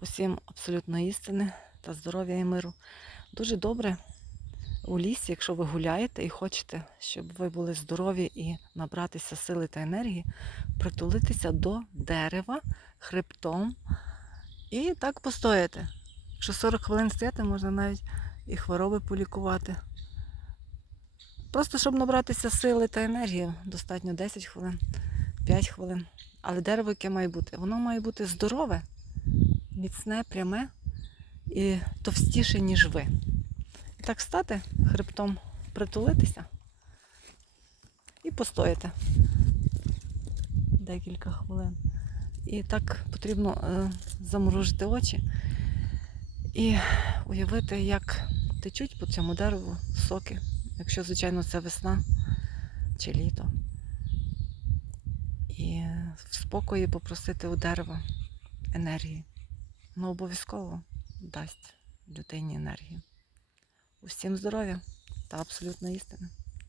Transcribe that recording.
Усім абсолютно істини та здоров'я і миру. Дуже добре у лісі, якщо ви гуляєте і хочете, щоб ви були здорові і набратися сили та енергії, притулитися до дерева хребтом і так постояти. Якщо 40 хвилин стояти, можна навіть і хвороби полікувати. Просто щоб набратися сили та енергії, достатньо 10 хвилин, 5 хвилин. Але дерево, яке має бути, воно має бути здорове, міцне, пряме і товстіше, ніж ви. І так стати хребтом, притулитися і постояти декілька хвилин. І так потрібно е, замружити очі і уявити, як течуть по цьому дереву соки, якщо, звичайно, це весна чи літо. І в спокої попросити у дерева енергії. Ну, обов'язково дасть людині енергію. Усім здоров'я та абсолютно істини.